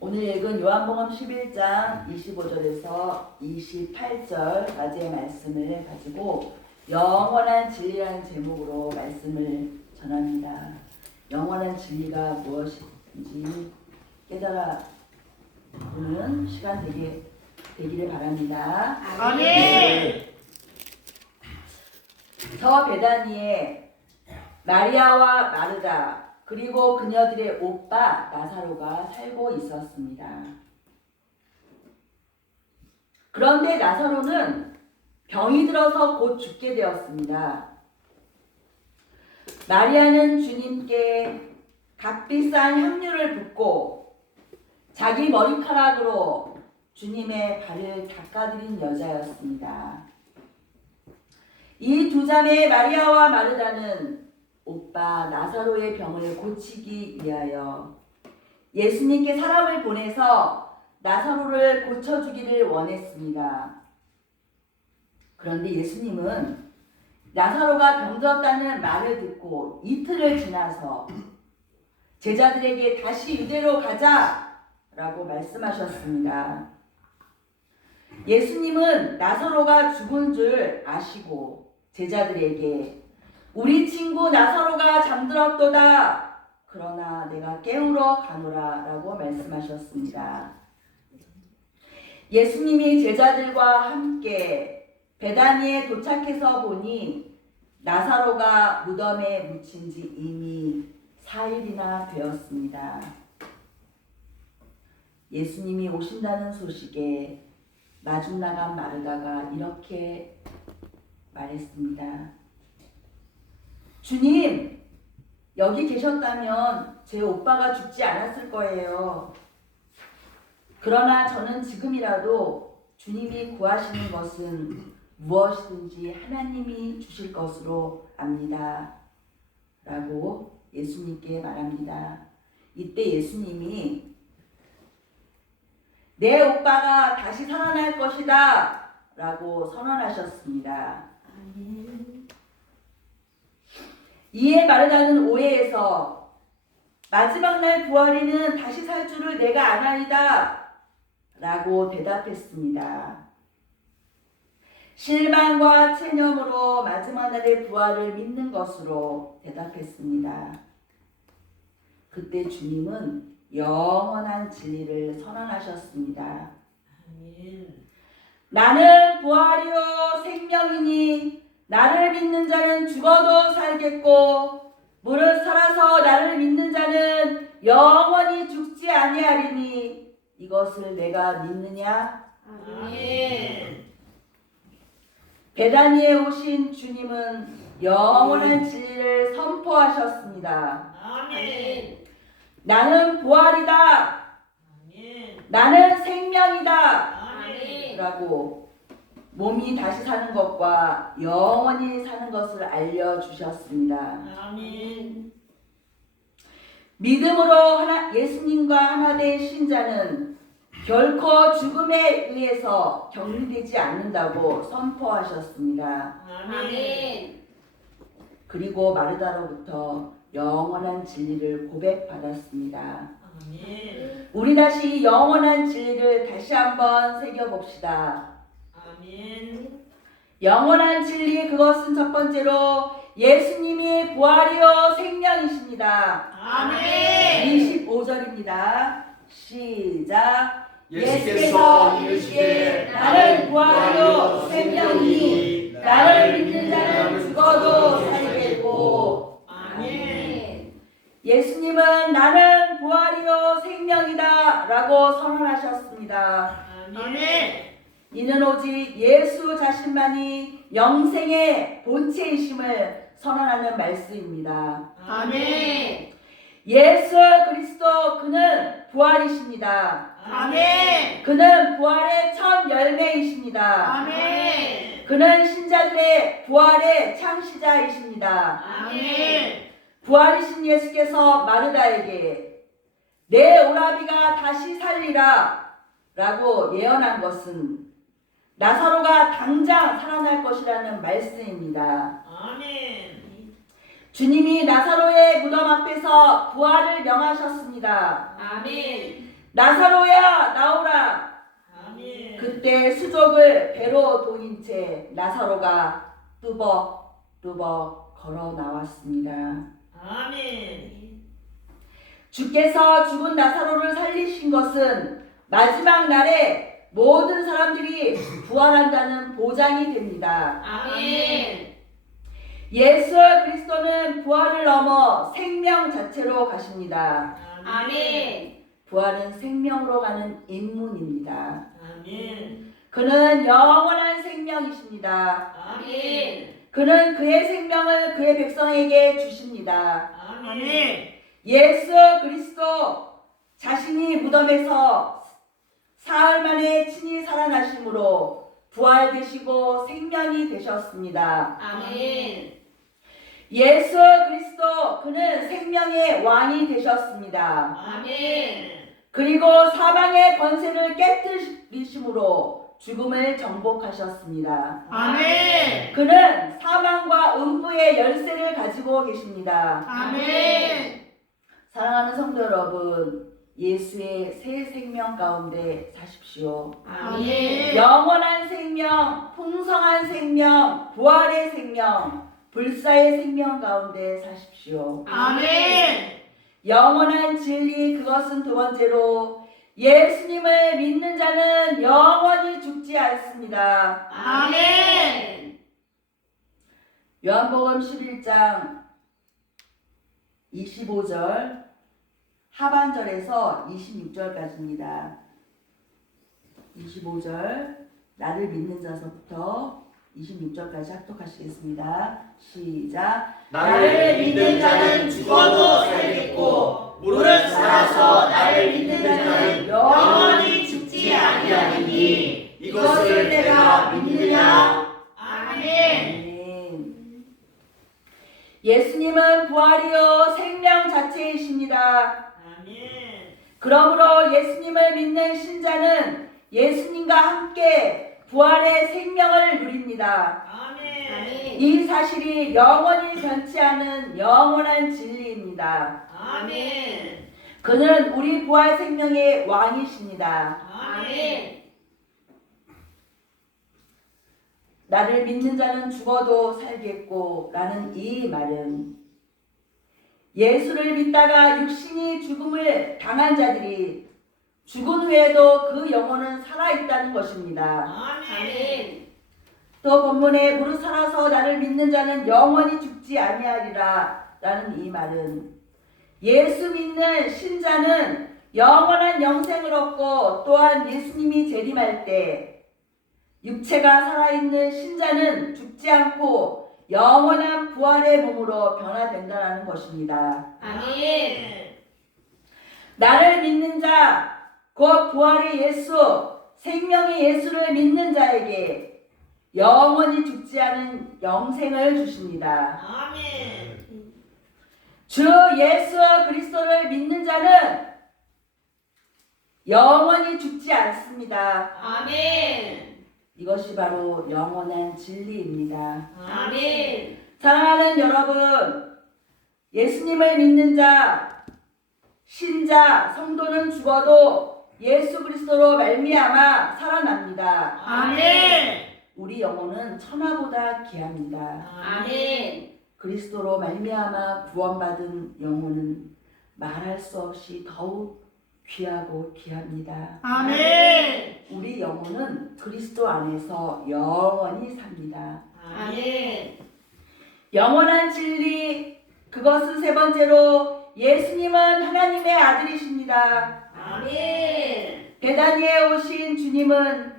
오늘 읽은 요한복음 11장 25절에서 28절까지의 말씀을 가지고 영원한 진리라는 제목으로 말씀을 전합니다. 영원한 진리가 무엇인지 깨달아 보는 시간 되기를 바랍니다. 아멘. 저 베다니에 마리아와 마르다 그리고 그녀들의 오빠 나사로가 살고 있었습니다. 그런데 나사로는 병이 들어서 곧 죽게 되었습니다. 마리아는 주님께 값비싼 향유를 붓고 자기 머리카락으로 주님의 발을 닦아드린 여자였습니다. 이 두 자매 마리아와 마르다는 오빠 나사로의 병을 고치기 위하여 예수님께 사람을 보내서 나사로를 고쳐주기를 원했습니다. 그런데 예수님은 나사로가 병들었다는 말을 듣고 이틀을 지나서 제자들에게 다시 유대로 가자라고 말씀하셨습니다. 예수님은 나사로가 죽은 줄 아시고 제자들에게 우리 친구 나사로가 잠들었도다. 그러나 내가 깨우러 가노라 라고 말씀하셨습니다. 예수님이 제자들과 함께 베다니에 도착해서 보니 나사로가 무덤에 묻힌 지 이미 4일이나 되었습니다. 예수님이 오신다는 소식에 마중 나간 마르다가 이렇게 말했습니다. 주님, 여기 계셨다면 제 오빠가 죽지 않았을 거예요. 그러나 저는 지금이라도 주님이 구하시는 것은 무엇이든지 하나님이 주실 것으로 압니다. 라고 예수님께 말합니다. 이때 예수님이 내 오빠가 다시 살아날 것이다 라고 선언하셨습니다. 아멘. 이에 마르다는 오해해서 마지막 날 부활에는 다시 살 줄을 내가 아나이다 라고 대답했습니다. 실망과 체념으로 마지막 날의 부활을 믿는 것으로 대답했습니다. 그때 주님은 영원한 진리를 선언하셨습니다. 아멘. 나는 부활이요 생명이니 나를 믿는 자는 죽어도 살겠고 무릇 살아서 나를 믿는 자는 영원히 죽지 아니하리니 이것을 내가 믿느냐? 아멘. 베다니에 오신 주님은 영원한 진리를 선포하셨습니다. 아멘. 나는 부활이다. 아멘. 나는 생명이다. 아멘. 라고 몸이 다시 사는 것과 영원히 사는 것을 알려주셨습니다. 아멘. 믿음으로 예수님과 하나 된 신자는 결코 죽음에 의해서 격리되지 않는다고 선포하셨습니다. 아멘. 그리고 마르다로부터 영원한 진리를 고백받았습니다. 아멘. 우리 다시 이 영원한 진리를 다시 한번 새겨봅시다. 아멘. 영원한 진리 그것은 첫 번째로 예수님이 부활이요 생명이십니다. 아멘. 25절입니다. 시작. 예수께서 이르시되 나는 부활이요 생명이니 나를 믿는 자는 죽어도 살겠고. 아멘. 예수님은 나는 부활이요 생명이다 라고 선언하셨습니다. 아멘. 이는 오직 예수 자신만이 영생의 본체이심을 선언하는 말씀입니다. 아멘. 예수 그리스도 그는 부활이십니다. 아멘. 그는 부활의 첫 열매이십니다. 아멘. 그는 신자들의 부활의 창시자이십니다. 아멘. 부활이신 예수께서 마르다에게 내 오라비가 다시 살리라 라고 예언한 것은 나사로가 당장 살아날 것이라는 말씀입니다. 아멘. 주님이 나사로의 무덤 앞에서 부활을 명하셨습니다. 아멘. 나사로야 나오라. 아멘. 그때 수족을 배로 동인 채 나사로가 뚜벅뚜벅 걸어 나왔습니다. 아멘. 주께서 죽은 나사로를 살리신 것은 마지막 날에 모든 사람들이 부활한다는 보장이 됩니다. 아멘. 예수 그리스도는 부활을 넘어 생명 자체로 가십니다. 아멘. 부활은 생명으로 가는 인문입니다. 아멘. 그는 영원한 생명이십니다. 아멘. 그는 그의 생명을 그의 백성에게 주십니다. 아멘. 예수 그리스도 자신이 무덤에서 사흘 만에 친히 살아나심으로 부활되시고 생명이 되셨습니다. 아멘. 예수 그리스도 그는 생명의 왕이 되셨습니다. 아멘. 그리고 사망의 권세를 깨뜨리심으로 죽음을 정복하셨습니다. 아멘. 그는 사망과 음부의 열쇠를 가지고 계십니다. 아멘. 사랑하는 성도 여러분, 예수의 새 생명 가운데 사십시오. 아멘. 영원한 생명, 풍성한 생명, 부활의 생명, 불사의 생명 가운데 사십시오. 아멘. 영원한 진리, 그것은 두 번째로 예수님을 믿는 자는 영원히 죽지 않습니다. 아멘. 요한복음 11장 25절 하반절에서 26절까지입니다. 25절 나를 믿는 자서부터 26절까지 합독하시겠습니다. 시작. 나를 믿는 자는 죽어도 살겠고 무릇 살아서 나를 믿는 자는 영원히 죽지 아니하리니 이것을 내가 믿느냐? 아멘. 아멘. 예수님은 부활이요 생명 자체이십니다. 아멘. 그러므로 예수님을 믿는 신자는 예수님과 함께 부활의 생명을 누립니다. 아멘. 이 사실이 영원히 변치 않은 영원한 진리입니다. 아멘. 그는 우리 부활 생명의 왕이십니다. 아멘. 나를 믿는 자는 죽어도 살겠고 라는 이 말은 예수를 믿다가 육신이 죽음을 당한 자들이 죽은 후에도 그 영혼은 살아있다는 것입니다. 아멘. 또 본문에 무릇 살아서 나를 믿는 자는 영원히 죽지 아니하리라 라는 이 말은 예수 믿는 신자는 영원한 영생을 얻고 또한 예수님이 재림할 때 육체가 살아있는 신자는 죽지 않고 영원한 부활의 몸으로 변화된다는 것입니다. 아멘. 나를 믿는 자, 곧 부활의 예수, 생명의 예수를 믿는 자에게 영원히 죽지 않은 영생을 주십니다. 아멘. 주 예수 그리스도를 믿는 자는 영원히 죽지 않습니다. 아멘. 이것이 바로 영원한 진리입니다. 아멘. 사랑하는 여러분, 예수님을 믿는 자, 신자, 성도는 죽어도 예수 그리스도로 말미암아 살아납니다. 아멘. 우리 영혼은 천하보다 귀합니다. 아멘. 그리스도로 말미암아 구원받은 영혼은 말할 수 없이 더욱 귀하고 귀합니다. 아멘. 우리 영혼은 그리스도 안에서 영원히 삽니다. 아멘. 영원한 진리, 그것은 세 번째로 예수님은 하나님의 아들이십니다. 아멘. 베다니에 오신 주님은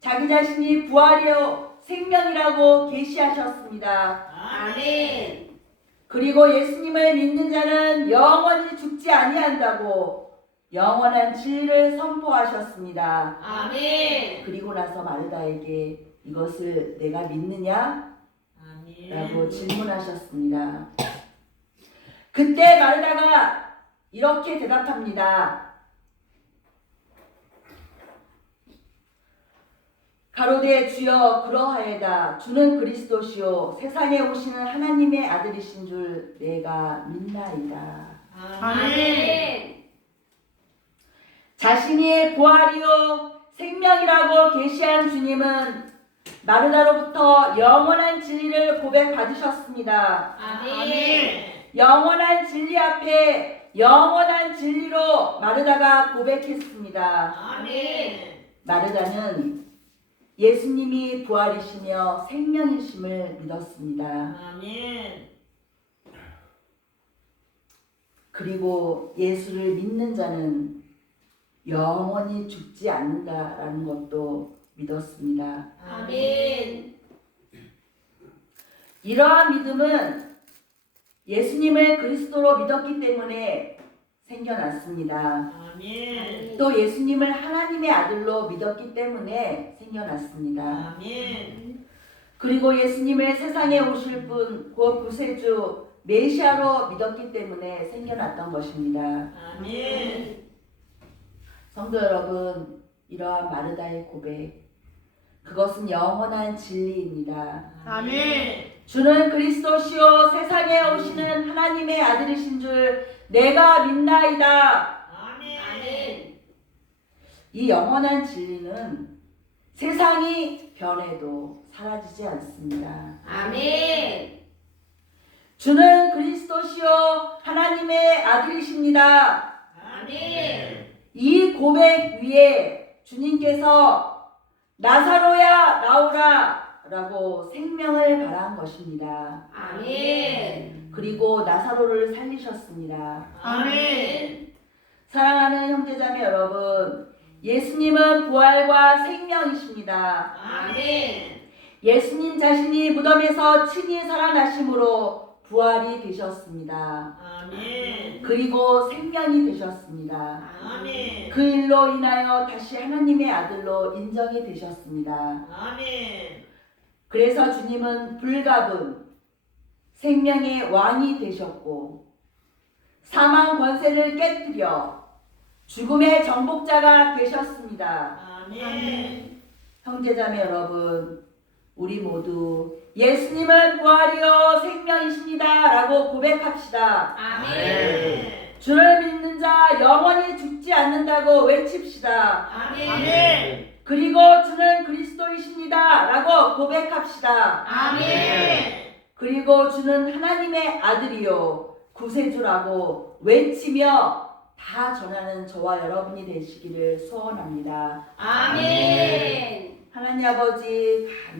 자기 자신이 부활이요 생명이라고 계시하셨습니다. 아멘. 그리고 예수님을 믿는 자는 영원히 죽지 아니한다고 영원한 진리를 선포하셨습니다. 아멘. 그리고 나서 마르다에게 이것을 내가 믿느냐? 라고 질문하셨습니다. 그때 마르다가 이렇게 대답합니다. 가로되 주여 그러하여다. 주는 그리스도시요 세상에 오시는 하나님의 아들이신 줄 내가 믿나이다. 아멘. 자신이 부활이요 생명이라고 계시한 주님은 마르다로부터 영원한 진리를 고백받으셨습니다. 아멘. 영원한 진리 앞에 영원한 진리로 마르다가 고백했습니다. 아멘. 마르다는 예수님이 부활이시며 생명이심을 믿었습니다. 아멘. 그리고 예수를 믿는 자는 영원히 죽지 않는다라는 것도 믿었습니다. 아멘. 이러한 믿음은 예수님을 그리스도로 믿었기 때문에 생겨났습니다. 아멘. 또 예수님을 하나님의 아들로 믿었기 때문에 생겨났습니다. 아멘. 그리고 예수님을 세상에 오실 분, 곧 구세주 메시아로 믿었기 때문에 생겨났던 것입니다. 아멘. 성도 여러분, 이러한 마르다의 고백, 그것은 영원한 진리입니다. 아멘. 주는 그리스도시요 세상에 오시는 하나님의 아들이신 줄 내가 믿나이다. 아멘. 이 영원한 진리는 세상이 변해도 사라지지 않습니다. 아멘. 주는 그리스도시요 하나님의 아들이십니다. 아멘. 이 고백 위에 주님께서 나사로야 나오라 라고 생명을 발한 것입니다. 아멘. 그리고 나사로를 살리셨습니다. 아멘. 사랑하는 형제자매 여러분, 예수님은 부활과 생명이십니다. 아멘. 예수님 자신이 무덤에서 친히 살아나심으로 부활이 되셨습니다. 아멘. 그리고 생명이 되셨습니다. 아멘. 그 일로 인하여 다시 하나님의 아들로 인정이 되셨습니다. 아멘. 그래서 주님은 불가분 생명의 왕이 되셨고 사망 권세를 깨뜨려 죽음의 정복자가 되셨습니다. 아멘. 형제자매 여러분, 우리 모두 예수님은 부활이요 생명이십니다 라고 고백합시다. 아멘. 주를 믿는 자 영원히 죽지 않는다고 외칩시다. 아멘. 그리고 주는 그리스도이십니다 라고 고백합시다. 아멘. 그리고 주는 하나님의 아들이요 구세주라고 외치며 다 전하는 저와 여러분이 되시기를 소원합니다. 아멘. 하나님 아버지